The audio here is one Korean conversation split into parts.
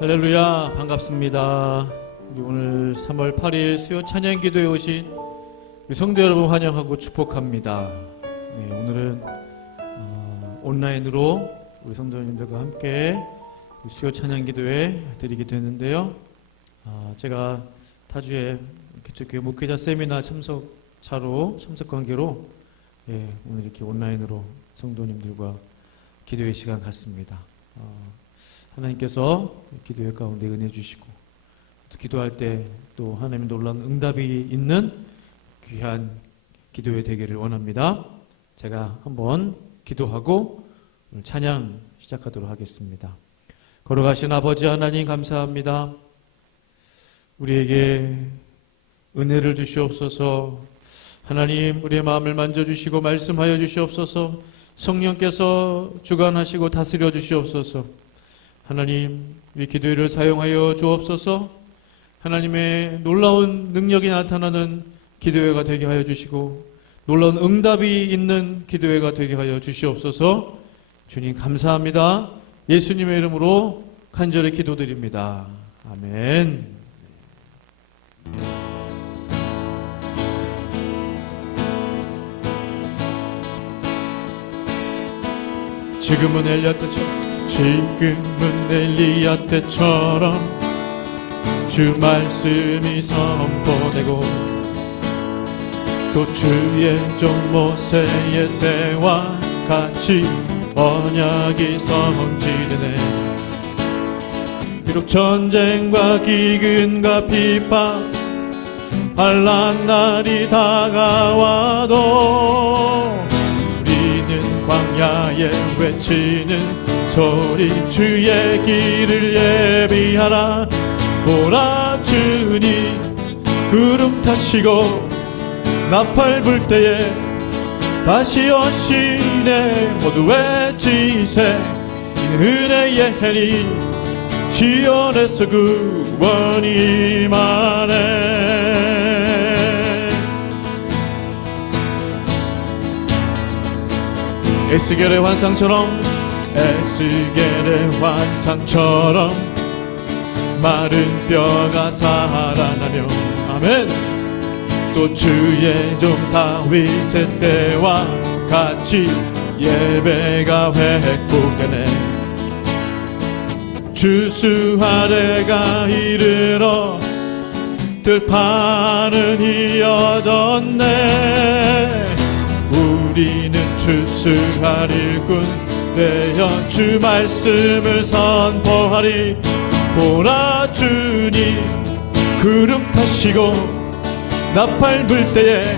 할렐루야, 반갑습니다. 우리 오늘 3월 8일 수요 찬양 기도에 오신 우리 성도 여러분 환영하고 축복합니다. 네, 오늘은 온라인으로 우리 성도님들과 함께 수요 찬양 기도에 드리게 되는데요. 제가 타주에 개척교회 목회자 세미나 참석 관계로 오늘 이렇게 온라인으로 성도님들과 기도의 시간 갖습니다. 하나님께서 기도회 가운데 은혜 주시고 또 기도할 때 또 하나님의 놀라운 응답이 있는 귀한 기도회 되기를 원합니다. 제가 한번 기도하고 오늘 찬양 시작하도록 하겠습니다. 걸어가신 아버지 하나님 감사합니다. 우리에게 은혜를 주시옵소서. 하나님 우리의 마음을 만져주시고 말씀하여 주시옵소서. 성령께서 주관하시고 다스려 주시옵소서. 하나님 우리 기도회를 사용하여 주옵소서. 하나님의 놀라운 능력이 나타나는 기도회가 되게 하여 주시고 놀라운 응답이 있는 기도회가 되게 하여 주시옵소서. 주님 감사합니다. 예수님의 이름으로 간절히 기도드립니다. 아멘. 지금은 엘리야 때처럼 주 말씀이 선포되고 또 주의 종 모세의 때와 같이 언약이 성취되네. 비록 전쟁과 기근과 비판 환난 날이 다가와도 우리는 광야에 외치는 소리 주의 길을 예비하라. 보라 주님 구름 타시고 나팔 불 때에 다시 오시네. 모두 외치세 은혜의 해니 시온에서 구원이 임하네. 에스겔의 환상처럼 마른 뼈가 살아나며 아멘. 또 주의 종 다윗의 때와 같이 예배가 회복되네. 주 수하례가 이르러 들판은 이어졌네. 우리는 추수할 일꾼 되어 주 말씀을 선포하리. 보라 주님 구름 타시고 나팔 불 때에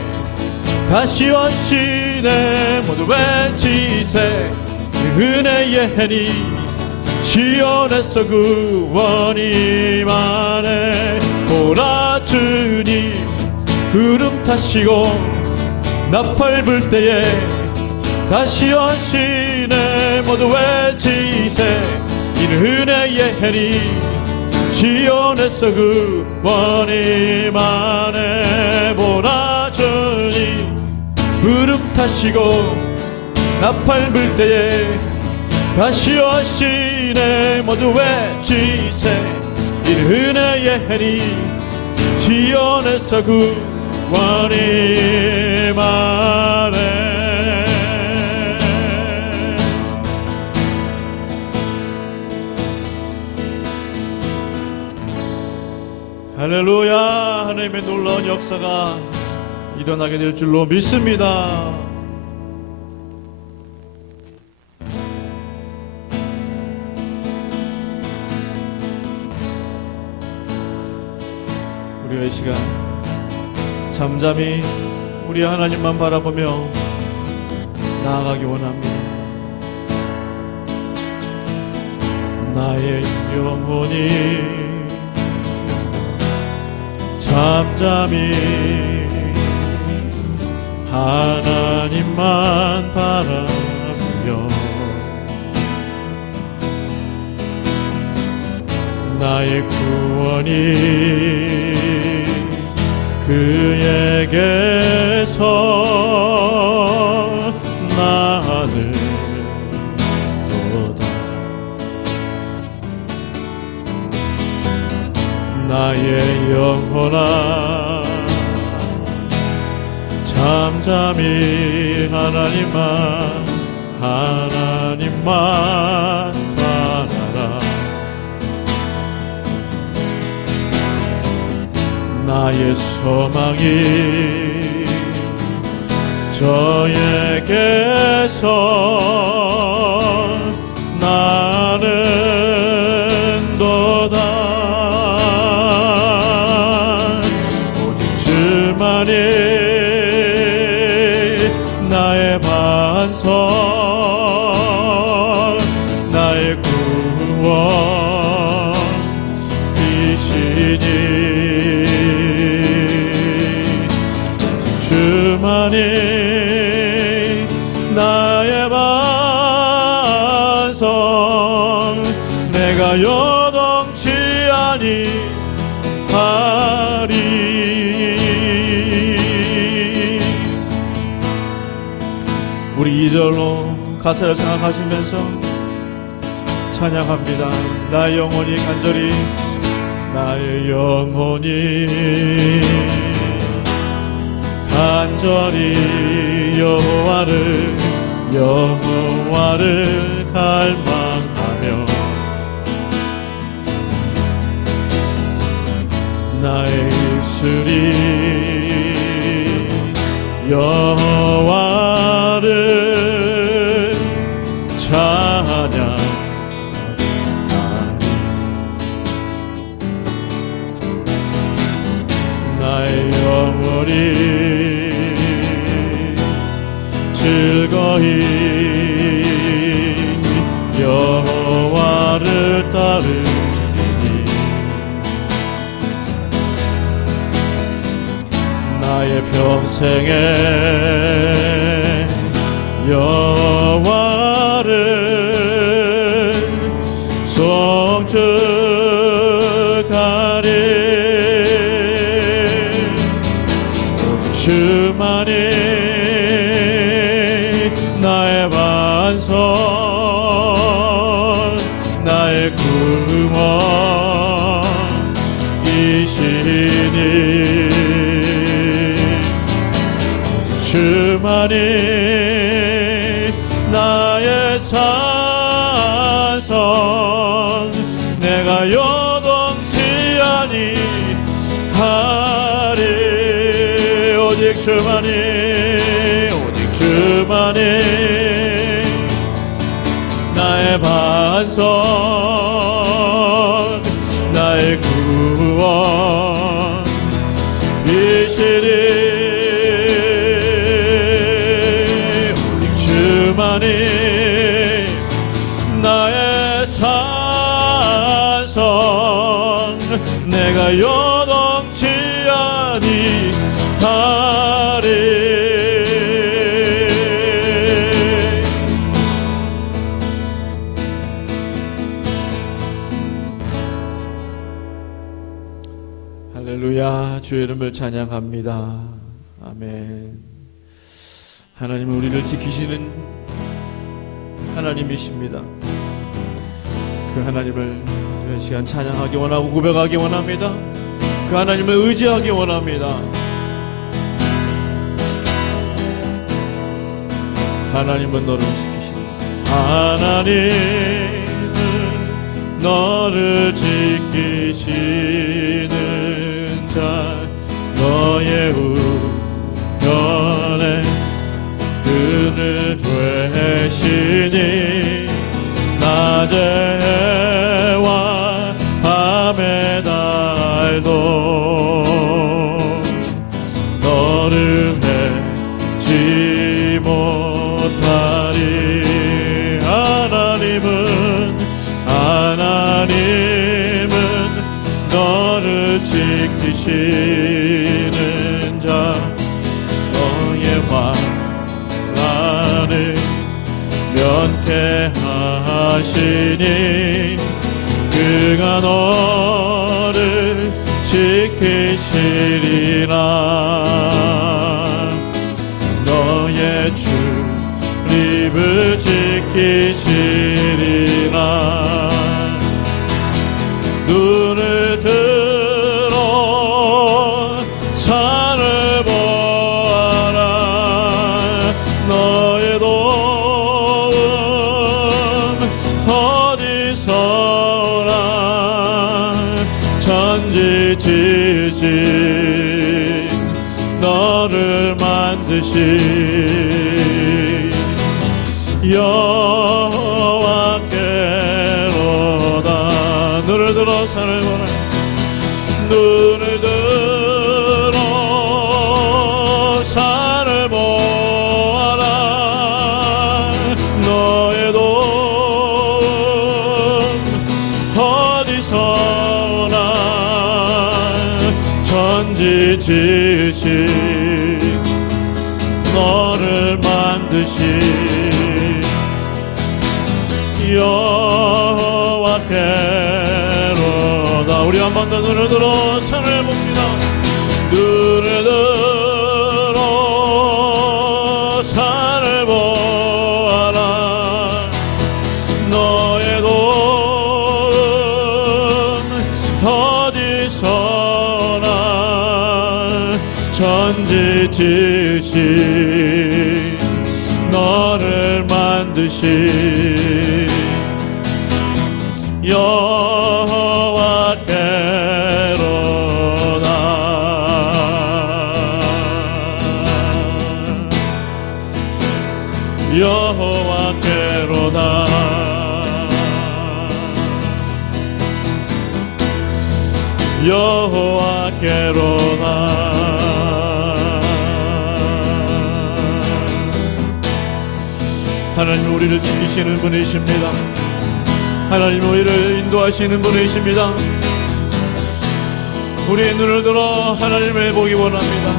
다시 오시네. 모두 외치세 은혜의 해니 시온에서 구원이 임하네. 보라 주님 구름 타시고 나팔 불 때에 다시 오시네. 모두 외치세 은혜의 해니 시온에서 구원이 임하네. 보라 주님 구름 타시고 나팔 불 때에 다시 오시네. 모두 외치세 은혜의 해니 시온에서 구원이 임하네. 할렐루야. 하나님의 놀라운 역사가 일어나게 될 줄로 믿습니다. 우리가 이 시간 잠잠히 우리 하나님만 바라보며 나아가기 원합니다. 나의 영혼이 잠잠히 하나님만 바라보며 나의 구원이 그에게서 나를 도다. 나의 영혼아 잠잠히 하나님만 바라라. 나의 소망이 저에게서 나는도다. 오직 주만이 나의 반석, 나의 구원이시니. 주만이 나의 반석, 내가 요동치 아니하리. 우리 2절로 가사를 생각하시면서 찬양합니다. 나의 영혼이 간절히, 나의 영혼이 간절히 여호와를 갈망하며 나의 입술이 여호와를 찬양하리. 나의 영혼이 즐거이 여호와를 따르리니. 나의 평생에 여호와를 송축하리. 오직 주만이 나의 반석, 나의 구원이시니. 주만이 나의 산성, 내가 요동치 아니하리. 오직 주만이 나의 반석, 나의 구원이시니. 오직 주만이 나의 산성, 내가 요동치 아니하리. 할렐루야. 주의 이름을 찬양합니다. 아멘. 하나님은 우리를 지키시는 하나님이십니다. 그 하나님을 이 시간 찬양하기 원하고 고백하기 원합니다. 그 하나님을 의지하기 원합니다. 하나님은 너를 지키신다. 하나님은 너를 지키시는 자, 너의 우편에 그늘 되시니. 낮에 해와 밤에 달도 너를 헤지 못하리. 하나님은 너 여호와께로다. 눈을 들어 산을 보라. 눈을 들어 산을 보아라. 너의 도움 어디서나 천지 지으신 너를 만드신 여호와께로다. 우리 한 번 더 눈을 들어 산을 봅니다. 눈을 들어 산을 보아라. 너의 도움 어디서나 천지 지으신 너를 만드신 여호와께로다. 여호와께로다. 여호와께로다. 하나님 우리를 지키시는 분이십니다. 하나님 우리를 인도하시는 분이십니다. 우리의 눈을 들어 하나님을 보기 원합니다.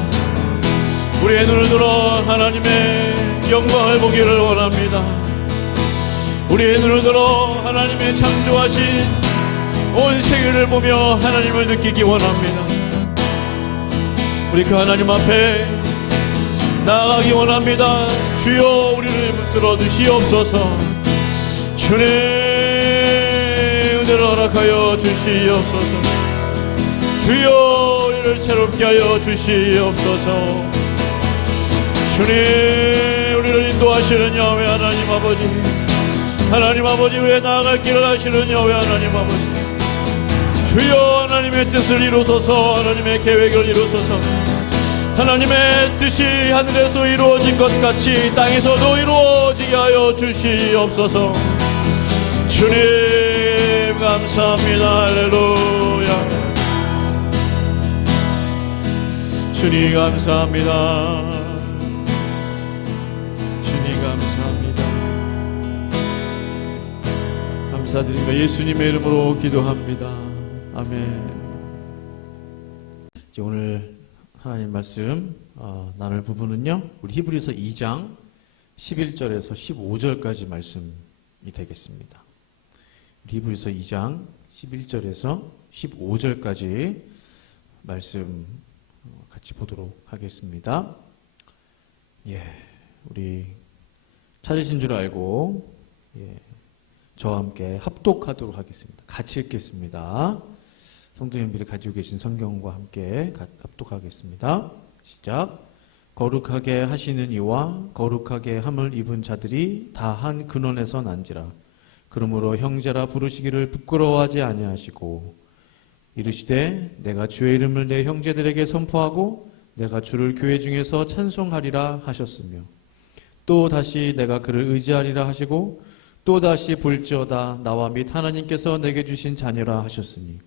우리의 눈을 들어 하나님의 영광을 보기를 원합니다. 우리의 눈을 들어 하나님의 창조하신 온 세계를 보며 하나님을 느끼기 원합니다. 우리 그 하나님 앞에 나아가기 원합니다. 주여 우리를 붙들어 주시옵소서. 주님 은혜를 허락하여 주시옵소서. 주여 우리를 새롭게 하여 주시옵소서. 주님 우리를 인도하시는 여호와 하나님 아버지, 하나님 아버지 위에 나아갈 길을 하시는 여호와 하나님 아버지, 주여 하나님의 뜻을 이루소서. 하나님의 계획을 이루소서. 하나님의 뜻이 하늘에서 이루어진 것 같이 땅에서도 이루어지게 하여 주시옵소서. 주님 감사합니다. 할렐루야. 주님 감사합니다. 주님 감사합니다. 감사드립니다. 예수님의 이름으로 기도합니다. 아멘. 이제 오늘 하나님 말씀 나눌 부분은요, 우리 히브리서 2장 11절에서 15절까지 말씀이 되겠습니다. 히브리서 2장 11절에서 15절까지 말씀 같이 보도록 하겠습니다. 우리 찾으신 줄 알고 저와 함께 합독하도록 하겠습니다. 같이 읽겠습니다. 성도님들이 가지고 계신 성경과 함께 합독하겠습니다. 시작. 거룩하게 하시는 이와 거룩하게 함을 입은 자들이 다 한 근원에서 난지라. 그러므로 형제라 부르시기를 부끄러워하지 아니하시고 이르시되 내가 주의 이름을 내 형제들에게 선포하고 내가 주를 교회 중에서 찬송하리라 하셨으며 또 다시 내가 그를 의지하리라 하시고 또 다시 볼지어다 나와 및 하나님께서 내게 주신 자녀라 하셨으니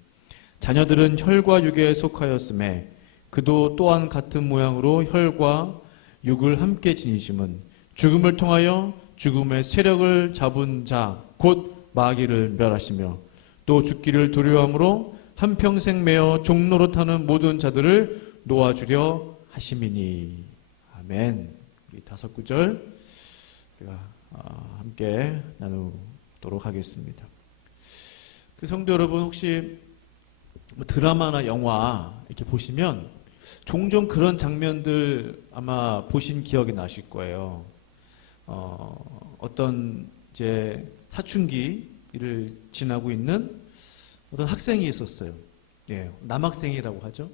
자녀들은 혈과 육에 속하였음에 그도 또한 같은 모양으로 혈과 육을 함께 지니심은 죽음을 통하여 죽음의 세력을 잡은 자 곧 마귀를 멸하시며 또 죽기를 두려워함으로 한평생 매어 종로로 타는 모든 자들을 놓아주려 하심이니. 아멘. 이 5구절 우리가 함께 나누도록 하겠습니다. 그 성도 여러분, 혹시 드라마나 영화 이렇게 보시면 종종 그런 장면들 아마 보신 기억이 나실 거예요. 어떤 이제 사춘기를 지나고 있는 어떤 학생이 있었어요. 남학생이라고 하죠.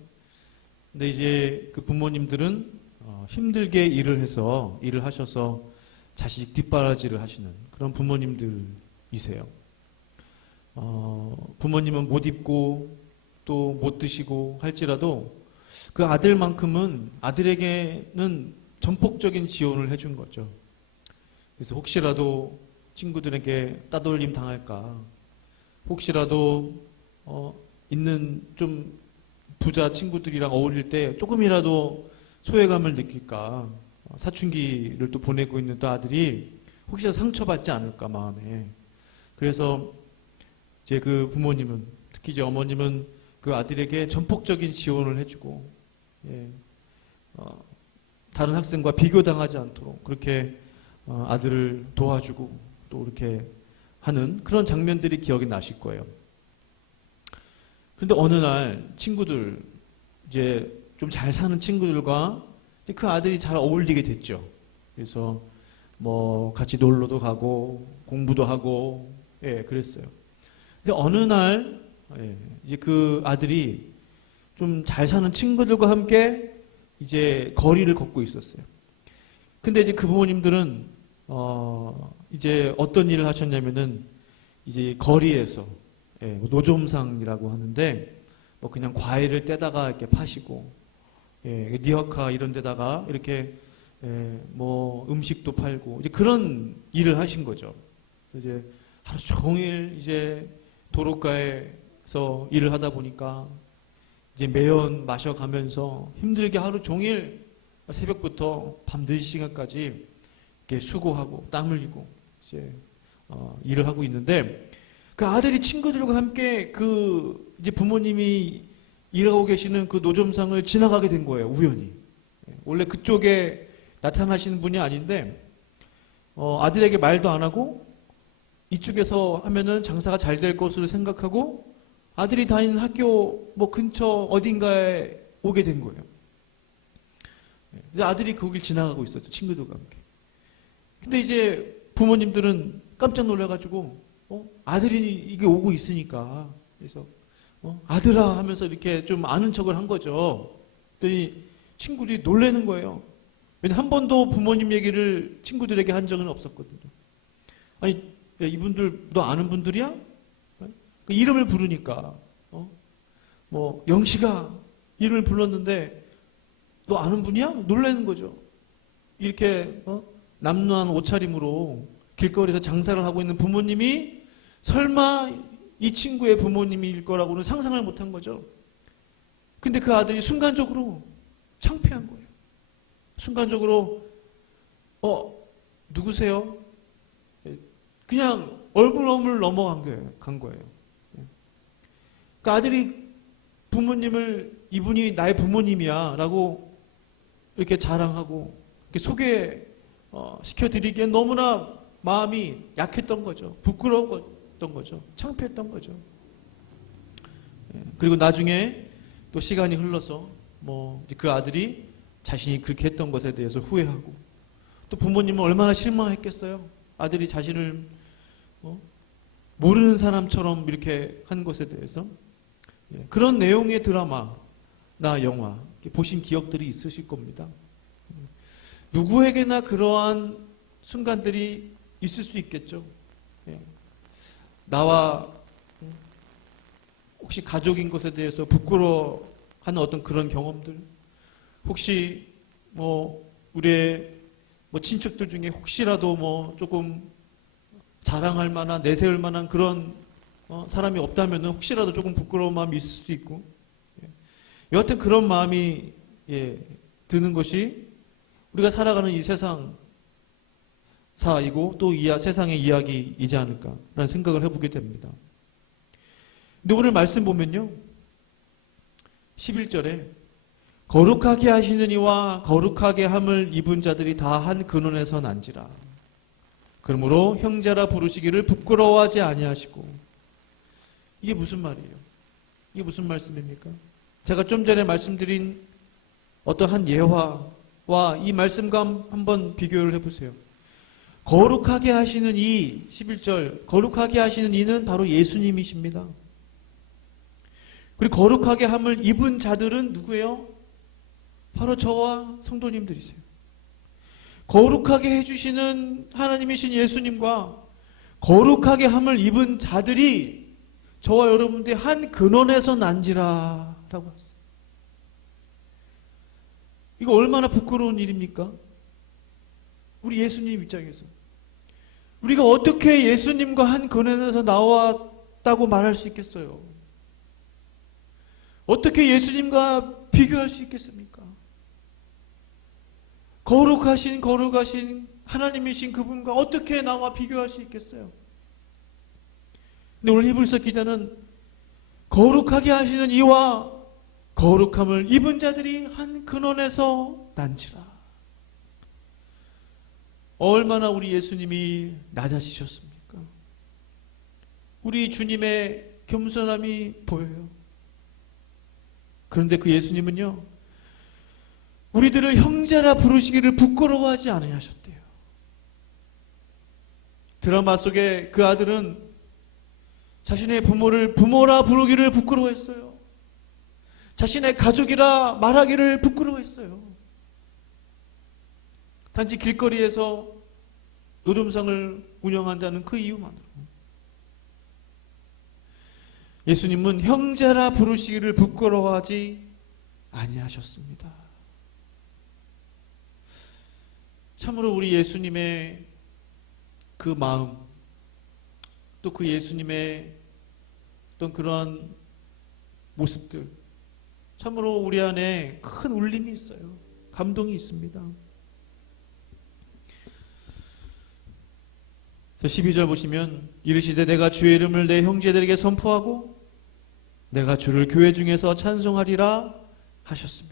근데 이제 그 부모님들은 힘들게 일을 하셔서 자식 뒷바라지를 하시는 그런 부모님들이세요. 부모님은 못 입고 또 못 드시고 할지라도 그 아들만큼은 아들에게는 전폭적인 지원을 해준 거죠. 그래서 혹시라도 친구들에게 따돌림 당할까, 혹시라도 있는 좀 부자 친구들이랑 어울릴 때 조금이라도 소외감을 느낄까, 사춘기를 또 보내고 있는 또 아들이 혹시라도 상처받지 않을까 마음에. 그래서 이제 그 부모님은, 특히 이제 어머님은 그 아들에게 전폭적인 지원을 해주고, 예, 다른 학생과 비교당하지 않도록 그렇게 아들을 도와주고 또 이렇게 하는 그런 장면들이 기억이 나실 거예요. 그런데 어느 날 친구들, 이제 좀 잘 사는 친구들과 이제 그 아들이 잘 어울리게 됐죠. 그래서 뭐 같이 놀러도 가고 공부도 하고, 예, 그랬어요. 근데 어느 날, 예, 이제 그 아들이 좀 잘 사는 친구들과 함께 이제 거리를 걷고 있었어요. 근데 이제 그 부모님들은 이제 어떤 일을 하셨냐면은 이제 거리에서, 예, 노점상이라고 하는데 뭐 그냥 과일을 떼다가 이렇게 파시고, 예, 니어카 이런 데다가 이렇게, 예, 뭐 음식도 팔고 이제 그런 일을 하신 거죠. 이제 하루 종일 이제 도로가에서 일을 하다 보니까 이제 매연 마셔가면서 힘들게 하루 종일 새벽부터 밤 4시 시간까지 이렇게 수고하고 땀 흘리고 이제 일을 하고 있는데, 그 아들이 친구들과 함께 그 이제 부모님이 일하고 계시는 그 노점상을 지나가게 된 거예요, 우연히. 원래 그쪽에 나타나시는 분이 아닌데 아들에게 말도 안 하고 이쪽에서 하면은 장사가 잘 될 것으로 생각하고 아들이 다니는 학교 뭐 근처 어딘가에 오게 된 거예요. 근데 아들이 거길 지나가고 있었죠, 친구들과 함께. 근데 이제 부모님들은 깜짝 놀라가지고 아들이 이게 오고 있으니까, 그래서 아들아 하면서 이렇게 좀 아는 척을 한 거죠. 그랬더니 친구들이 놀라는 거예요. 왜냐면 한 번도 부모님 얘기를 친구들에게 한 적은 없었거든요. 아니, 야, 이분들 너 아는 분들이야? 그 이름을 부르니까 뭐 영식아 이름을 불렀는데 너 아는 분이야? 놀라는 거죠. 이렇게 남루한 옷차림으로 길거리에서 장사를 하고 있는 부모님이 설마 이 친구의 부모님일 거라고는 상상을 못한 거죠. 근데 그 아들이 순간적으로 창피한 거예요. 순간적으로 누구세요? 그냥 얼굴 넘어간 거예요. 그 아들이 부모님을, 이분이 나의 부모님이야 라고 이렇게 자랑하고 이렇게 소개시켜드리기엔 너무나 마음이 약했던 거죠. 부끄러웠던 거죠. 창피했던 거죠. 그리고 나중에 또 시간이 흘러서 뭐 그 아들이 자신이 그렇게 했던 것에 대해서 후회하고, 또 부모님은 얼마나 실망했겠어요. 아들이 자신을 모르는 사람처럼 이렇게 한 것에 대해서. 그런 내용의 드라마나 영화 보신 기억들이 있으실 겁니다. 누구에게나 그러한 순간들이 있을 수 있겠죠. 나와 혹시 가족인 것에 대해서 부끄러워하는 어떤 그런 경험들, 혹시 뭐 우리의 뭐 친척들 중에 혹시라도 뭐 조금 자랑할 만한, 내세울 만한 그런 사람이 없다면 혹시라도 조금 부끄러운 마음이 있을 수도 있고, 여하튼 그런 마음이 드는 것이 우리가 살아가는 이 세상사이고 또 세상의 이야기이지 않을까라는 생각을 해보게 됩니다. 근데 오늘 말씀 보면요, 11절에 거룩하게 하시는 이와 거룩하게 함을 입은 자들이 다 한 근원에서 난지라. 그러므로 형제라 부르시기를 부끄러워하지 아니하시고. 이게 무슨 말이에요? 이게 무슨 말씀입니까? 제가 좀 전에 말씀드린 어떤 한 예화와 이 말씀과 한번 비교를 해보세요. 거룩하게 하시는 이 11절, 거룩하게 하시는 이는 바로 예수님이십니다. 그리고 거룩하게 함을 입은 자들은 누구예요? 바로 저와 성도님들이세요. 거룩하게 해주시는 하나님이신 예수님과 거룩하게 함을 입은 자들이 저와 여러분들의 한 근원에서 난지라 라고 했어요. 이거 얼마나 부끄러운 일입니까? 우리 예수님 입장에서 우리가 어떻게 예수님과 한 근원에서 나왔다고 말할 수 있겠어요? 어떻게 예수님과 비교할 수 있겠습니까? 거룩하신 하나님이신 그분과 어떻게 나와 비교할 수 있겠어요? 근데 오늘 히브리서 기자는 거룩하게 하시는 이와 거룩함을 입은 자들이 한 근원에서 난지라. 얼마나 우리 예수님이 낮아지셨습니까? 우리 주님의 겸손함이 보여요. 그런데 그 예수님은요, 우리들을 형제라 부르시기를 부끄러워하지 않으셨대요. 드라마 속에 그 아들은 자신의 부모를 부모라 부르기를 부끄러워했어요. 자신의 가족이라 말하기를 부끄러워했어요. 단지 길거리에서 노점상을 운영한다는 그 이유만으로. 예수님은 형제라 부르시기를 부끄러워하지 아니하셨습니다. 참으로 우리 예수님의 그 마음, 또 그 예수님의 어떤 그러한 모습들, 참으로 우리 안에 큰 울림이 있어요. 감동이 있습니다. 12절 보시면 이르시되 내가 주의 이름을 내 형제들에게 선포하고 내가 주를 교회 중에서 찬송하리라 하셨으며,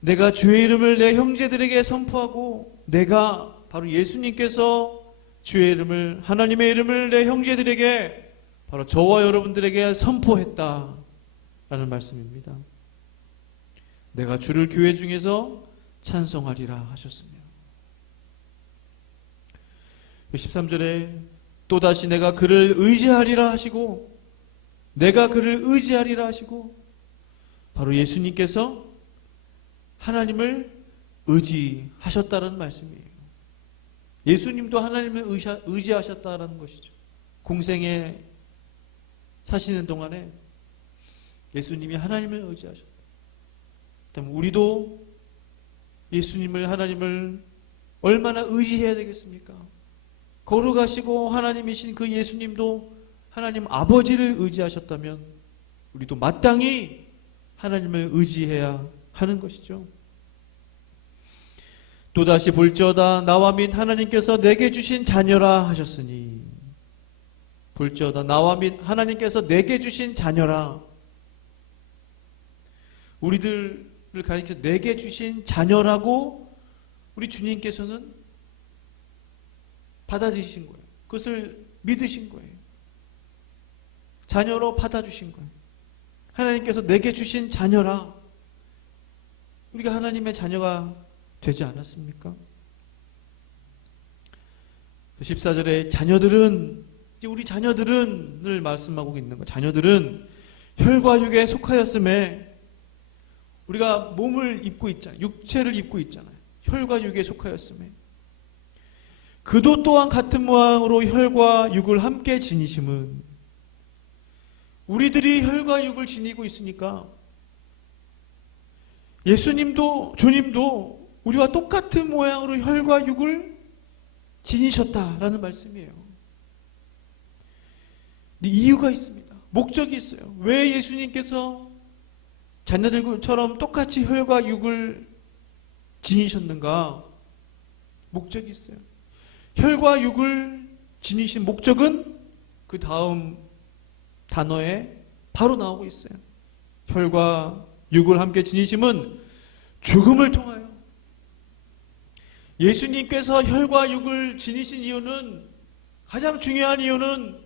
내가 주의 이름을 내 형제들에게 선포하고, 내가 바로 예수님께서 주의 이름을, 하나님의 이름을 내 형제들에게, 바로 저와 여러분들에게 선포했다라는 말씀입니다. 내가 주를 교회 중에서 찬송하리라 하셨으며, 13절에 또다시 내가 그를 의지하리라 하시고, 내가 그를 의지하리라 하시고, 바로 예수님께서 하나님을 의지하셨다는 말씀이에요. 예수님도 하나님을 의지하셨다는 것이죠. 공생에 사시는 동안에 예수님이 하나님을 의지하셨다. 그다음 우리도 예수님을, 하나님을 얼마나 의지해야 되겠습니까? 거룩하시고 하나님이신 그 예수님도 하나님 아버지를 의지하셨다면 우리도 마땅히 하나님을 의지해야 하는 것이죠. 또다시 볼지어다 나와 및 하나님께서 내게 주신 자녀라 하셨으니, 볼지어다 나와 및 하나님께서 내게 주신 자녀라. 우리들을 가리켜 내게 주신 자녀라고 우리 주님께서는 받아들이신 거예요. 그것을 믿으신 거예요. 자녀로 받아주신 거예요. 하나님께서 내게 주신 자녀라. 우리가 하나님의 자녀가 되지 않았습니까? 14절에 자녀들은, 이제 우리 자녀들은을 말씀하고 있는 거예요. 자녀들은 혈과 육에 속하였음에, 우리가 몸을 입고 있잖아요. 육체를 입고 있잖아요. 혈과 육에 속하였음에 그도 또한 같은 모양으로 혈과 육을 함께 지니심은, 우리들이 혈과 육을 지니고 있으니까 예수님도 주님도 우리와 똑같은 모양으로 혈과 육을 지니셨다라는 말씀이에요. 근데 이유가 있습니다. 목적이 있어요. 왜 예수님께서 자녀들처럼 똑같이 혈과 육을 지니셨는가? 목적이 있어요. 혈과 육을 지니신 목적은 그 다음 단어에 바로 나오고 있어요. 혈과 육을 함께 지니심은 죽음을 통하여. 예수님께서 혈과 육을 지니신 이유는, 가장 중요한 이유는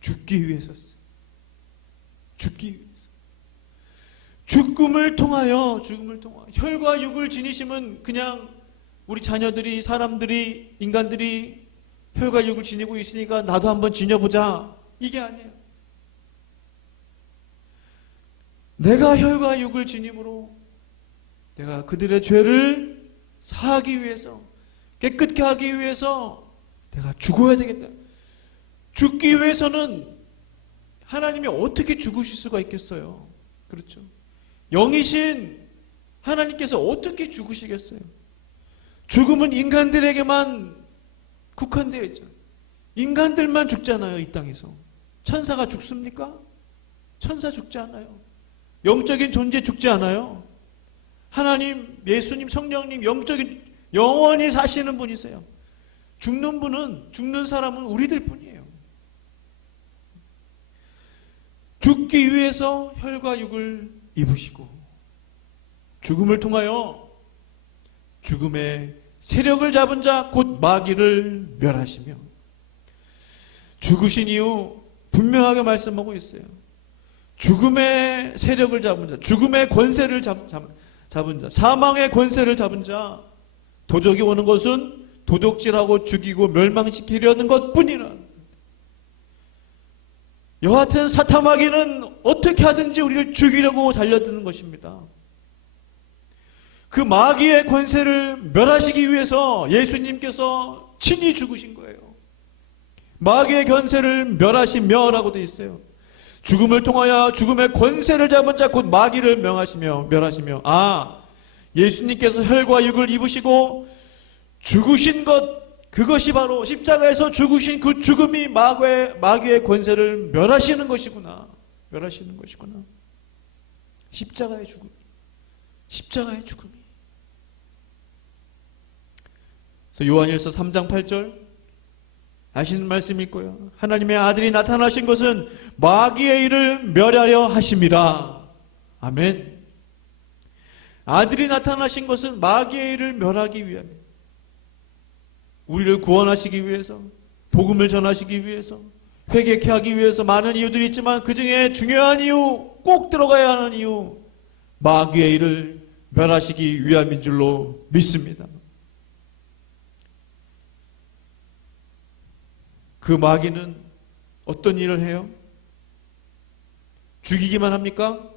죽기 위해서였어요. 죽기 위해서. 죽음을 통하여 혈과 육을 지니심은 그냥 우리 자녀들이, 사람들이, 인간들이 혈과 육을 지니고 있으니까 나도 한번 지녀보자, 이게 아니에요. 내가 혈과 육을 지님으로 내가 그들의 죄를 사하기 위해서, 깨끗게 하기 위해서 내가 죽어야 되겠다. 죽기 위해서는 하나님이 어떻게 죽으실 수가 있겠어요? 그렇죠? 영이신 하나님께서 어떻게 죽으시겠어요? 죽음은 인간들에게만 국한되어 있잖아요. 인간들만 죽잖아요, 이 땅에서. 천사가 죽습니까? 천사 죽지 않아요. 영적인 존재 죽지 않아요. 하나님, 예수님, 성령님, 영적인 영원히 사시는 분이세요. 죽는 사람은 우리들 뿐이에요. 죽기 위해서 혈과 육을 입으시고 죽음을 통하여 죽음의 세력을 잡은 자 곧 마귀를 멸하시며 죽으신 이후 분명하게 말씀하고 있어요. 죽음의 세력을 잡은 자, 죽음의 권세를 잡은 자, 사망의 권세를 잡은 자, 도적이 오는 것은 도둑질하고 죽이고 멸망시키려는 것뿐이라. 여하튼 사탄 마귀는 어떻게 하든지 우리를 죽이려고 달려드는 것입니다. 그 마귀의 권세를 멸하시기 위해서 예수님께서 친히 죽으신 거예요. 마귀의 권세를 멸하시며라고 되어 있어요. 죽음을 통하여 죽음의 권세를 잡은 자 곧 마귀를 멸하시며 예수님께서 혈과 육을 입으시고 죽으신 것, 그것이 바로 십자가에서 죽으신 그 죽음이 마귀의 권세를 멸하시는 것이구나. 십자가의 죽음이. 그래서 요한일서 3장 8절 아시는 말씀일 거예요. 하나님의 아들이 나타나신 것은 마귀의 일을 멸하려 하심이라. 아멘. 아들이 나타나신 것은 마귀의 일을 멸하기 위함입니다. 우리를 구원하시기 위해서, 복음을 전하시기 위해서, 회개케 하기 위해서 많은 이유들이 있지만 그 중에 중요한 이유, 꼭 들어가야 하는 이유, 마귀의 일을 멸하시기 위함인 줄로 믿습니다. 그 마귀는 어떤 일을 해요? 죽이기만 합니까?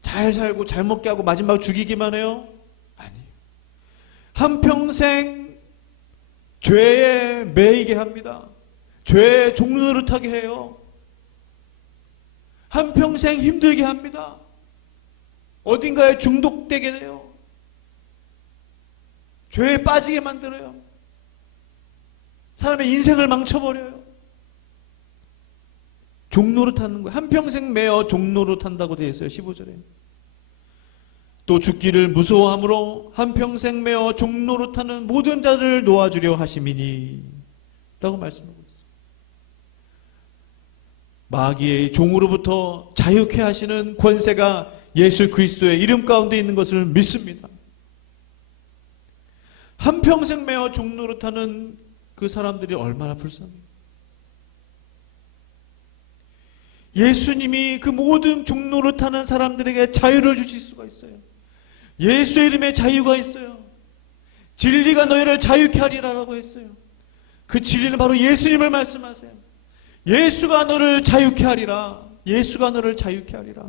잘 살고 잘 먹게 하고 마지막 죽이기만 해요? 아니에요. 한평생 죄에 매이게 합니다. 죄에 종노릇하게 해요. 한평생 힘들게 합니다. 어딘가에 중독되게 돼요. 죄에 빠지게 만들어요. 사람의 인생을 망쳐버려요. 종노릇하는 거예요. 한평생 매어 종노릇한다고 되어 있어요. 15절에. 또 죽기를 무서워함으로 한평생 매어 종노릇하는 모든 자를 놓아주려 하심이니 라고 말씀하고 있어요. 마귀의 종으로부터 자유케 하시는 권세가 예수 그리스도의 이름 가운데 있는 것을 믿습니다. 한평생 매어 종노릇하는 그 사람들이 얼마나 불쌍해요. 예수님이 그 모든 종노릇하는 사람들에게 자유를 주실 수가 있어요. 예수의 이름에 자유가 있어요. 진리가 너희를 자유케 하리라라고 했어요. 그 진리는 바로 예수님을 말씀하세요. 예수가 너를 자유케 하리라. 예수가 너를 자유케 하리라.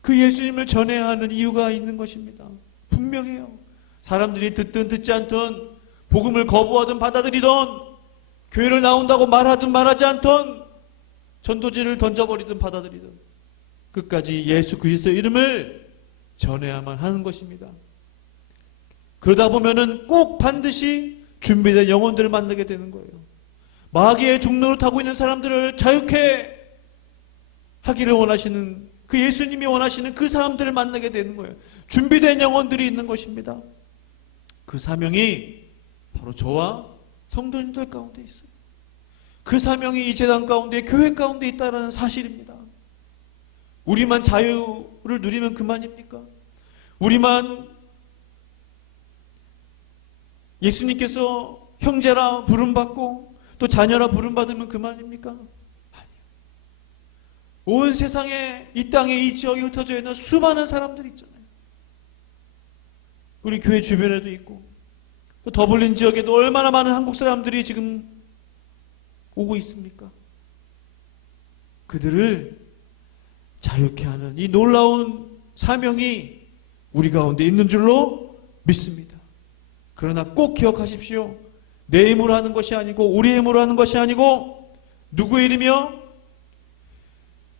그 예수님을 전해야 하는 이유가 있는 것입니다. 분명해요. 사람들이 듣든 듣지 않든, 복음을 거부하든 받아들이든, 교회를 나온다고 말하든 말하지 않든, 전도지를 던져버리든 받아들이든 끝까지 예수 그리스도의 이름을 전해야만 하는 것입니다. 그러다 보면은 꼭 반드시 준비된 영혼들을 만나게 되는 거예요. 마귀의 종로를 타고 있는 사람들을 자유케 하기를 원하시는, 그 예수님이 원하시는 그 사람들을 만나게 되는 거예요. 준비된 영혼들이 있는 것입니다. 그 사명이 바로 저와 성도님들 가운데 있어요. 그 사명이 이 재단 가운데, 교회 가운데 있다는 사실입니다. 우리만 자유를 누리면 그만입니까? 우리만 예수님께서 형제라 부름받고 또 자녀라 부름받으면 그만입니까? 아니요. 온 세상에, 이 땅에, 이 지역에 흩어져 있는 수많은 사람들이 있잖아요. 우리 교회 주변에도 있고 또 더블린 지역에도 얼마나 많은 한국 사람들이 지금 오고 있습니까? 그들을 자유케 하는 이 놀라운 사명이 우리 가운데 있는 줄로 믿습니다. 그러나 꼭 기억하십시오. 내 힘으로 하는 것이 아니고, 우리의 힘으로 하는 것이 아니고, 누구의 이름이요?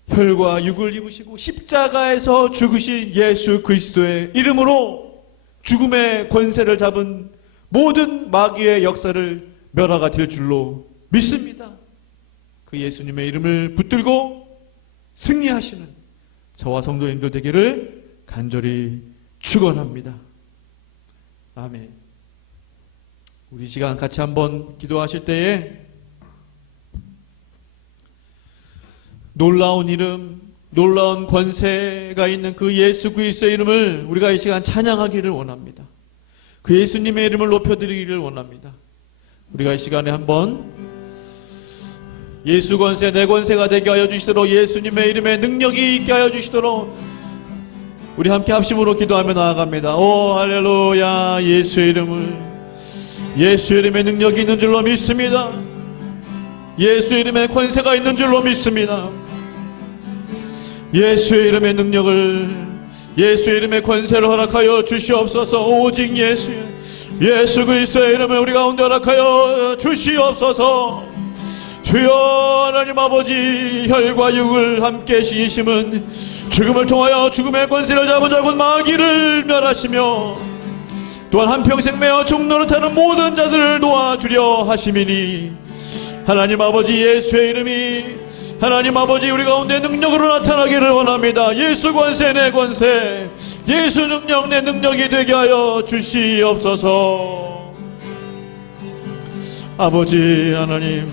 혈과 육을 입으시고 십자가에서 죽으신 예수 그리스도의 이름으로 죽음의 권세를 잡은 모든 마귀의 역사를 멸화가 될 줄로 믿습니다. 그 예수님의 이름을 붙들고 승리하시는 저와 성도님들 되기를 간절히 축원합니다. 아멘. 우리 시간 같이 한번 기도하실 때에 놀라운 이름, 놀라운 권세가 있는 그 예수 그리스도의 이름을 우리가 이 시간 찬양하기를 원합니다. 그 예수님의 이름을 높여드리기를 원합니다. 우리가 이 시간에 한번 예수 권세 내 권세가 되게 하여 주시도록, 예수님의 이름에 능력이 있게 하여 주시도록 우리 함께 합심으로 기도하며 나아갑니다. 오 할렐루야. 예수의 이름에 능력이 있는 줄로 믿습니다. 예수의 이름에 권세가 있는 줄로 믿습니다. 예수의 이름의 능력을, 예수의 이름의 권세를 허락하여 주시옵소서. 오직 예수 그리스도의 이름을 우리 가운데 허락하여 주시옵소서. 주여 하나님 아버지, 혈과 육을 함께 지니심은 죽음을 통하여 죽음의 권세를 잡은 자 곧 마귀를 멸하시며 또한 한평생 매어 종노릇하는 모든 자들을 도와주려 하심이니 하나님 아버지, 예수의 이름이 하나님 아버지 우리 가운데 능력으로 나타나기를 원합니다. 예수 권세 내 권세, 예수 능력 내 능력이 되게 하여 주시옵소서. 아버지 하나님,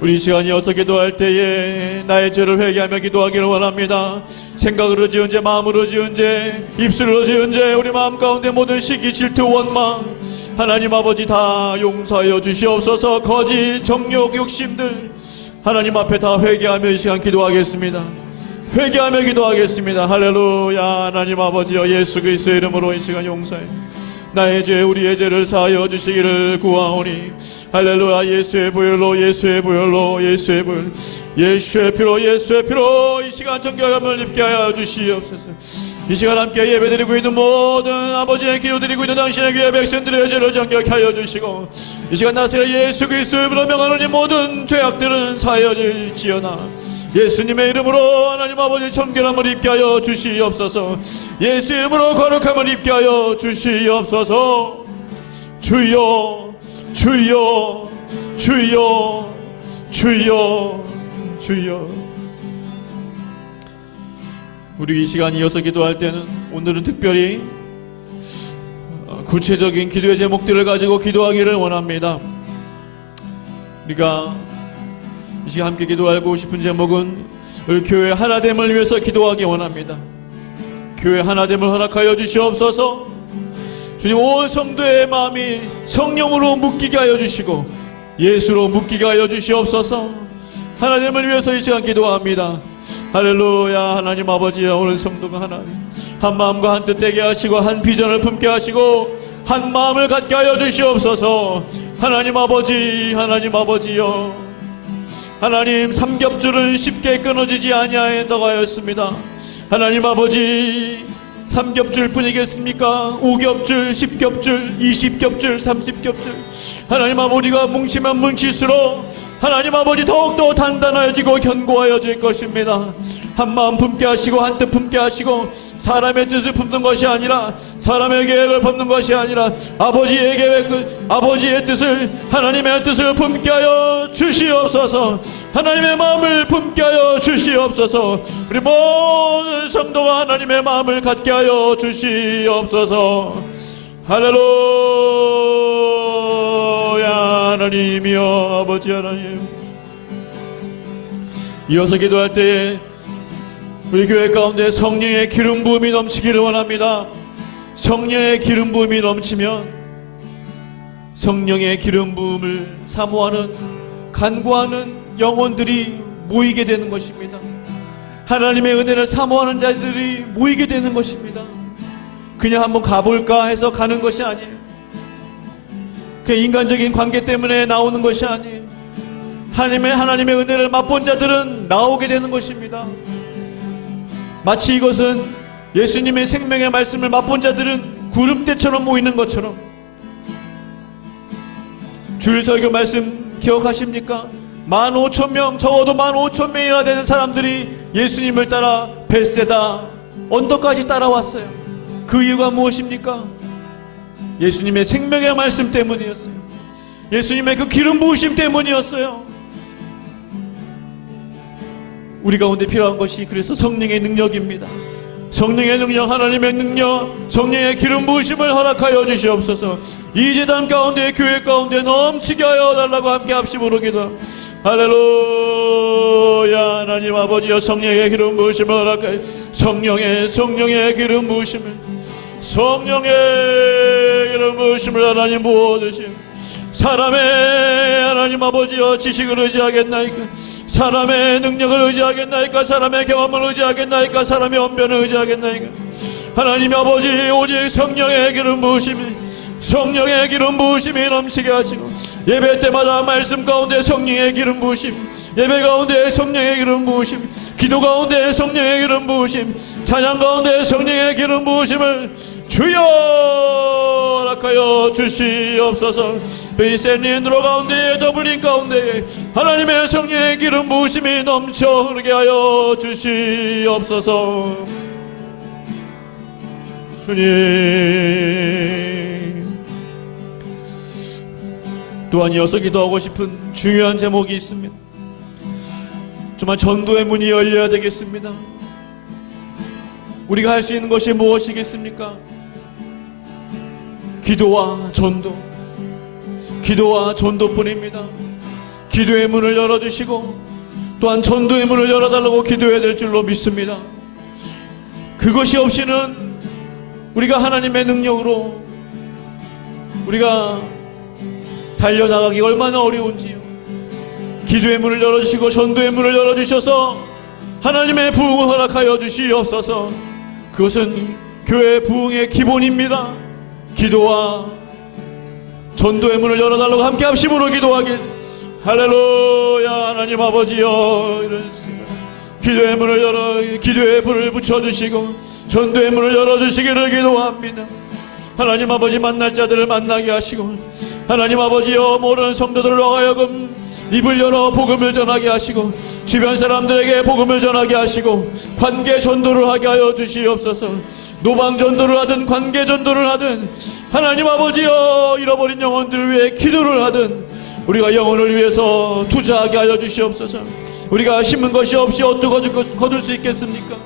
우리 시간이 어서 기도할 때에 나의 죄를 회개하며 기도하기를 원합니다. 생각으로 지은 죄, 마음으로 지은 죄, 입술로 지은 죄, 우리 마음 가운데 모든 시기, 질투, 원망 하나님 아버지 다 용서하여 주시옵소서. 거짓, 정욕, 욕심들 하나님 앞에 다 회개하며 이 시간 기도하겠습니다. 회개하며 기도하겠습니다. 할렐루야. 하나님 아버지여, 예수 그리스도의 이름으로 이 시간 용서해 나의 죄, 우리의 죄를 사하여 주시기를 구하오니 할렐루야. 예수의 보혈로, 예수의 보혈로, 예수의 보혈, 예수의 피로, 예수의 피로 이 시간 정결함을 입게 하여 주시옵소서. 이 시간 함께 예배드리고 있는 모든 아버지의 기도드리고 있는 당신의 교회 백성들의 죄를 정결케 하여 주시고 이 시간 나세요. 예수 그리스도의 이름으로 명하노니 모든 죄악들은 사여질지어다. 예수님의 이름으로 하나님 아버지 정결함을 입게 하여 주시옵소서. 예수 이름으로 거룩함을 입게 하여 주시옵소서. 주여 주여 주여 주여 주여. 우리 이 시간 이어서 기도할 때는 오늘은 특별히 구체적인 기도의 제목들을 가지고 기도하기를 원합니다. 우리가 이 시간 함께 기도하고 싶은 제목은 우리 교회 하나됨을 위해서 기도하기 원합니다. 교회 하나됨을 허락하여 주시옵소서. 주님, 온 성도의 마음이 성령으로 묶이게 하여 주시고 예수로 묶이게 하여 주시옵소서. 하나됨을 위해서 이 시간 기도합니다. 할렐루야. 하나님 아버지여, 오늘 성도가 하나님 한 마음과 한 뜻 되게 하시고 한 비전을 품게 하시고 한 마음을 갖게 하여 주시옵소서. 하나님 아버지, 하나님 아버지여, 하나님 삼겹줄은 쉽게 끊어지지 아니하였다고 하였습니다. 하나님 아버지, 삼겹줄 뿐이겠습니까? 5겹줄, 10겹줄, 20겹줄, 30겹줄 하나님 아버지가 뭉치면 뭉칠수록 하나님 아버지 더욱더 단단해지고 견고하여질 것입니다. 한 마음 품게 하시고 한 뜻 품게 하시고 사람의 뜻을 품는 것이 아니라 사람의 계획을 품는 것이 아니라 아버지의 계획, 아버지의 뜻을, 하나님의 뜻을 품게 하여 주시옵소서. 하나님의 마음을 품게 하여 주시옵소서. 우리 모든 성도가 하나님의 마음을 갖게 하여 주시옵소서. 할렐루야. 하나님이여, 아버지 하나님, 이어서 기도할 때에 우리 교회 가운데 성령의 기름 부음이 넘치기를 원합니다. 성령의 기름 부음이 넘치면 성령의 기름 부음을 사모하는, 간구하는 영혼들이 모이게 되는 것입니다. 하나님의 은혜를 사모하는 자들이 모이게 되는 것입니다. 그냥 한번 가볼까 해서 가는 것이 아니에요. 그 인간적인 관계 때문에 나오는 것이 아니에요. 하나님의 은혜를 맛본 자들은 나오게 되는 것입니다. 마치 이것은 예수님의 생명의 말씀을 맛본 자들은 구름대처럼 모이는 것처럼. 주일 설교 말씀 기억하십니까? 15,000명, 적어도 15,000명이나 되는 사람들이 예수님을 따라 벳세다 언덕까지 따라왔어요. 그 이유가 무엇입니까? 예수님의 생명의 말씀 때문이었어요. 예수님의 그 기름 부으심 때문이었어요. 우리 가운데 필요한 것이 그래서 성령의 능력입니다. 성령의 능력, 하나님의 능력, 성령의 기름 부으심을 허락하여 주시옵소서. 이 제단 가운데, 교회 가운데 넘치게 하여 달라고 함께 합심으로 기도. 할렐루야. 하나님 아버지여, 성령의 기름 부으심을 허락하여, 성령의 기름 부으심을, 성령의 기름 부으심을 하나님 부어주시오. 사람의 하나님 아버지여 지식을 의지하겠나이까? 사람의 능력을 의지하겠나이까? 사람의 경험을 의지하겠나이까? 사람의 언변을 의지하겠나이까? 하나님 아버지, 오직 성령의 기름 부으심이, 성령의 기름 부으심이 넘치게 하시고, 예배 때마다 말씀 가운데 성령의 기름 부으심, 예배 가운데 성령의 기름 부으심, 기도 가운데 성령의 기름 부으심, 찬양 가운데 성령의 기름 부으심을 주여 허락하여 주시옵소서. 베이센린으로 가운데, 더블린 가운데 하나님의 성령의 기름 부으심이 넘쳐 흐르게 하여 주시옵소서. 주님, 또한 이어서 기도하고 싶은 중요한 제목이 있습니다. 정말 전도의 문이 열려야 되겠습니다. 우리가 할 수 있는 것이 무엇이겠습니까? 기도와 전도, 기도와 전도뿐입니다. 기도의 문을 열어주시고 또한 전도의 문을 열어달라고 기도해야 될 줄로 믿습니다. 그것이 없이는 우리가 하나님의 능력으로 우리가 달려나가기 얼마나 어려운지요. 기도의 문을 열어주시고 전도의 문을 열어주셔서 하나님의 부흥을 허락하여 주시옵소서. 그것은 교회 부흥의 기본입니다. 기도와 전도의 문을 열어달라고 함께 합심으로 기도하겠습니다. 할렐루야. 하나님 아버지여, 기도의 문을 열어, 기도의 불을 붙여주시고 전도의 문을 열어주시기를 기도합니다. 하나님 아버지, 만날 자들을 만나게 하시고, 하나님 아버지여, 모르는 성도들로 하여금 입을 열어 복음을 전하게 하시고, 주변 사람들에게 복음을 전하게 하시고, 관계 전도를 하게 하여 주시옵소서. 노방 전도를 하든 관계 전도를 하든, 하나님 아버지여, 잃어버린 영혼들을 위해 기도를 하든, 우리가 영혼을 위해서 투자하게 하여 주시옵소서. 우리가 심은 것이 없이 어떻게 거둘 수 있겠습니까?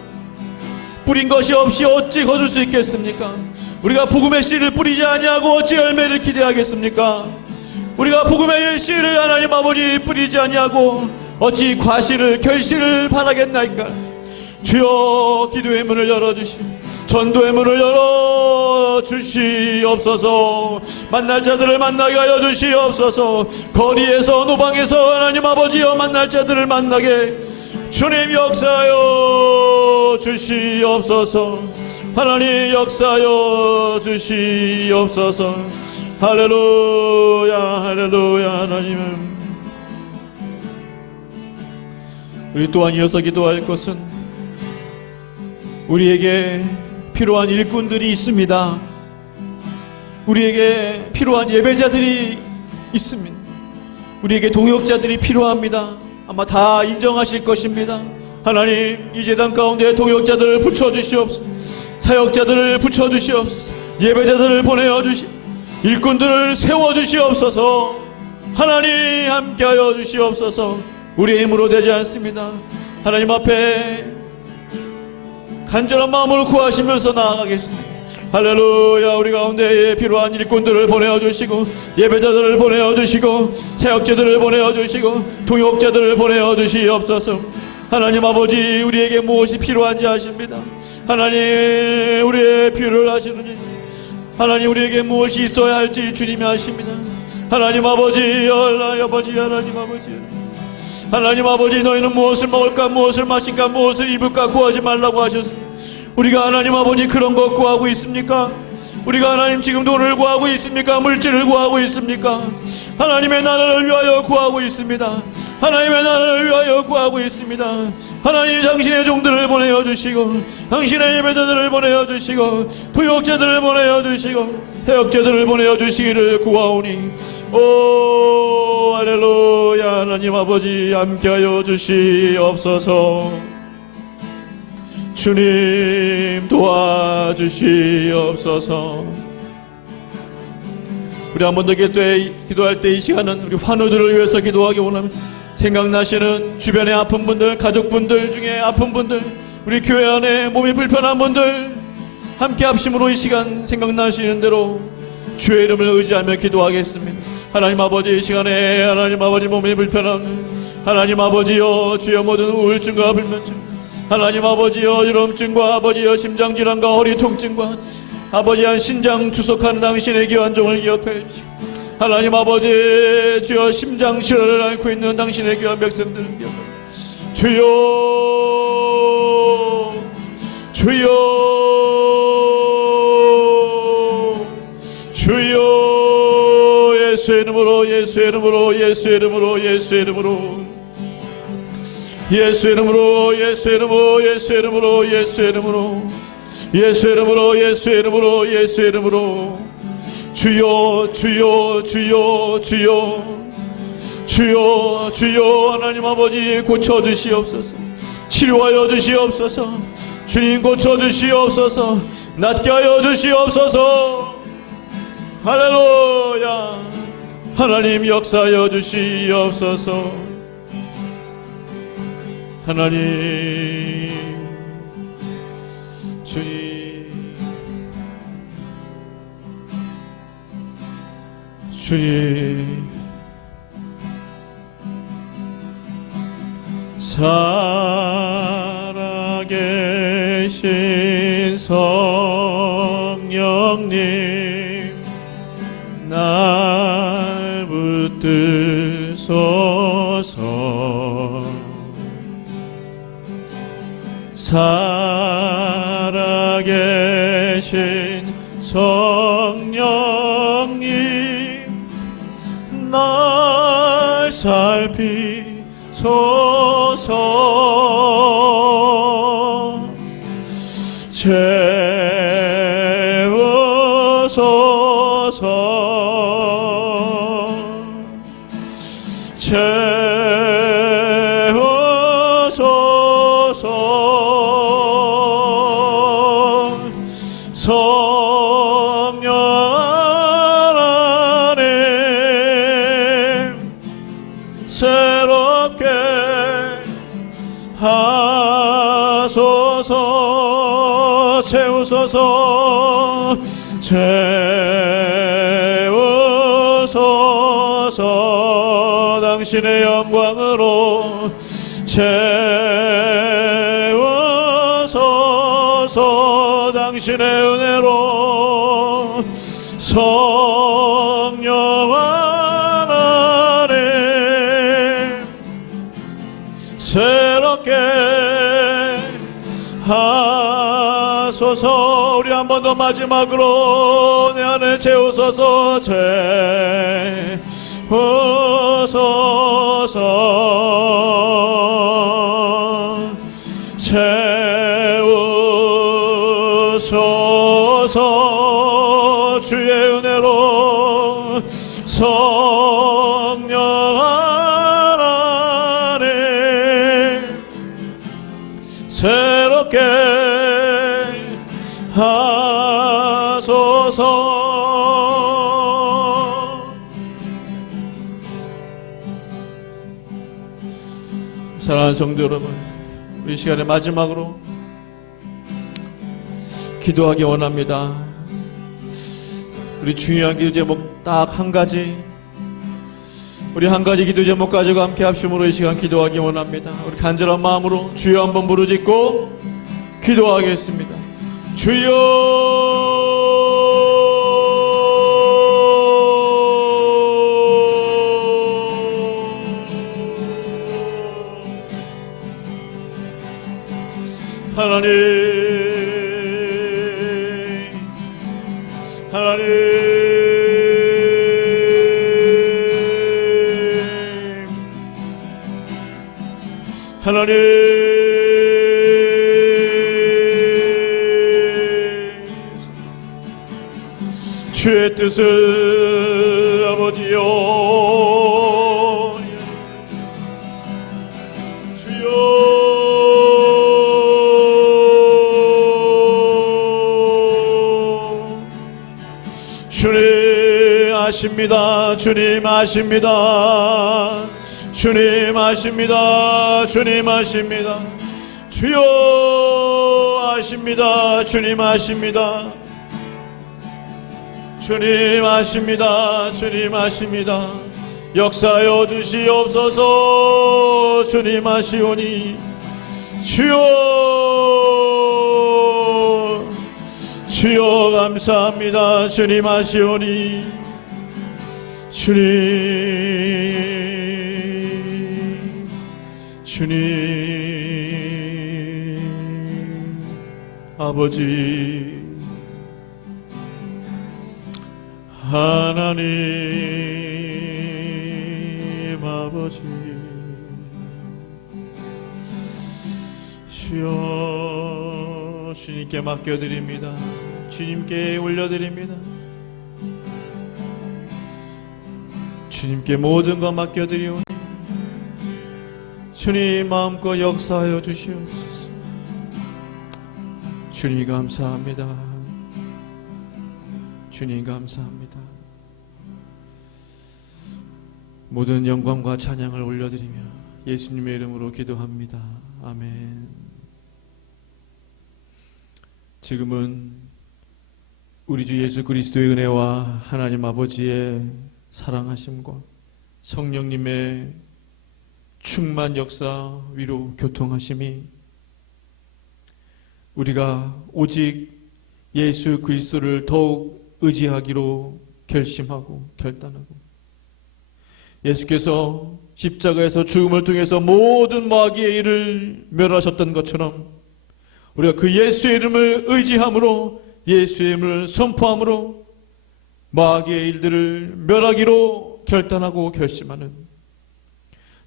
뿌린 것이 없이 어찌 거둘 수 있겠습니까? 우리가 복음의 씨를 뿌리지 아니하고 어찌 열매를 기대하겠습니까? 우리가 복음의 씨를 하나님 아버지 뿌리지 아니하고 어찌 과실을 결실을 바라겠나이까? 주여, 기도의 문을 열어주시고 전도의 문을 열어주시옵소서. 만날 자들을 만나게 하여 주시옵소서. 거리에서 노방에서 하나님 아버지여 만날 자들을 만나게 주님 역사하여 주시옵소서. 하나님 역사하여 주시옵소서. 할렐루야. 할렐루야. 하나님, 우리 또한 이어서 기도할 것은 우리에게 필요한 일꾼들이 있습니다. 우리에게 필요한 예배자들이 있습니다. 우리에게 동역자들이 필요합니다. 아마 다 인정하실 것입니다. 하나님, 이 제단 가운데 동역자들을 붙여주시옵소서. 사역자들을 붙여주시옵소서. 예배자들을 보내어주시, 일꾼들을 세워주시옵소서. 하나님, 함께하여 주시옵소서. 우리의 힘으로 되지 않습니다. 하나님 앞에 간절한 마음으로 구하시면서 나아가겠습니다. 할렐루야. 우리 가운데 필요한 일꾼들을 보내어주시고, 예배자들을 보내어주시고, 사역자들을 보내어주시고, 동역자들을 보내어주시옵소서. 하나님 아버지, 우리에게 무엇이 필요한지 아십니다. 하나님, 우리의 필요를 아시느니, 하나님, 우리에게 무엇이 있어야 할지 주님이 아십니다. 하나님 아버지, 하나님 아버지, 하나님 아버지, 너희는 무엇을 먹을까, 무엇을 마실까, 무엇을 입을까 구하지 말라고 하셨습니다. 우리가 하나님 아버지 그런 것 구하고 있습니까? 우리가 하나님 지금 돈을 구하고 있습니까? 물질을 구하고 있습니까? 하나님의 나라를 위하여 구하고 있습니다. 하나님의 나라를 위하여 구하고 있습니다. 하나님, 당신의 종들을 보내어 주시고, 당신의 예배자들을 보내어 주시고, 도역자들을 보내어 주시고, 해역자들을 보내어 주시기를 구하오니, 오 할렐루야. 하나님 아버지, 함께하여 주시옵소서. 주님 도와주시옵소서. 우리 한 번 더 기도할 때 이 시간은 우리 환우들을 위해서 기도하기 원합니다. 생각나시는 주변의 아픈 분들, 가족분들 중에 아픈 분들, 우리 교회 안에 몸이 불편한 분들 함께 합심으로 이 시간 생각나시는 대로 주의 이름을 의지하며 기도하겠습니다. 하나님 아버지, 이 시간에 하나님 아버지 몸이 불편한 하나님 아버지여, 주여 모든 우울증과 불면증, 하나님 아버지여 유럼증과 아버지여 심장질환과 허리 통증과 아버지한 신장 투석하는 당신의 귀한 종을 기억하여 주시고, 하나님 아버지 주여 심장질환을 앓고 있는 당신의 귀한 백성들을 기억하여 주여, 주여, 주여, 예수의 이름으로, 예수의 이름으로, 예수의 이름으로, 예수의 이름으로, 예수의 이름으로, 예수의 이름으로, 예수의 이름으로, 예수의 이름으로, 예수의 이름으로, 예수의 이름으로, 예수의 이름으로, 주여, 주여, 주여, 주여, 주여, 주여, 하나님 아버지 고쳐주시옵소서. 치료하여 주시옵소서. 주님 고쳐주시옵소서. 낫게 하여 주시옵소서. 할렐루야. 하나님 역사하여 주시옵소서. 하나님, 주님, 살아계신 성령님, 날 붙드소서. 살아계신 성령님, 날 살피소서. 채우소서. 성령 하나님, 새롭게 하소서. 채우소서. 채우소서. 당신의 영광으로 채우소서. 당신의 은혜로. 성령 하나님, 새롭게 하소서. 우리 한 번 더 마지막으로 내 안에 채우소서. 채우소서. 주의 은혜로. 성령 하나님, 새롭게 하소서. 사랑하는 성도 여러분, 우리 시간의 마지막으로 기도하기 원합니다. 우리 중요한 기도 제목 딱 한 가지, 우리 한 가지 기도 제목 가지고 함께 합심으로 이 시간 기도하기 원합니다. 우리 간절한 마음으로 주여 한번 부르짖고 기도하겠습니다. 주여, 하나님, 하나님, 하나님, 주의 뜻을 아버지여, 주여, 아십니다. 주님 아십니다. 주님 아십니다. 주님 아십니다. 주여 아십니다. 주님 아십니다. 주님 아십니다. 주님 아십니다. 역사여 주시옵소서. 주님 아시오니 주여 주여 감사합니다. 주님 아시오니 주님 아버지 하나님 아버지 주여 주님께 맡겨드립니다. 주님께 올려드립니다. 주님께 모든 것 맡겨드리오니 주님 마음껏 역사하여 주시옵소서. 주님 감사합니다. 주님 감사합니다. 모든 영광과 찬양을 올려드리며 예수님의 이름으로 기도합니다. 아멘. 지금은 우리 주 예수 그리스도의 은혜와 하나님 아버지의 사랑하심과 성령님의 충만 역사 위로 교통하심이 우리가 오직 예수 그리스도를 더욱 의지하기로 결심하고 결단하고 예수께서 십자가에서 죽음을 통해서 모든 마귀의 일을 멸하셨던 것처럼 우리가 그 예수의 이름을 의지함으로 예수의 이름을 선포함으로 마귀의 일들을 멸하기로 결단하고 결심하는,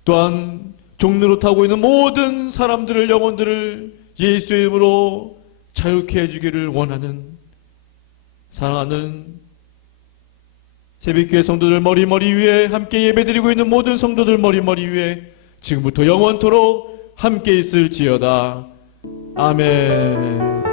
또한 종로로 타고 있는 모든 사람들을, 영혼들을 예수의 이름으로 자유케 해주기를 원하는, 사랑하는 새벽교회 성도들 머리 위에 함께 예배드리고 있는 모든 성도들 머리 위에 지금부터 영원토록 함께 있을지어다. 아멘.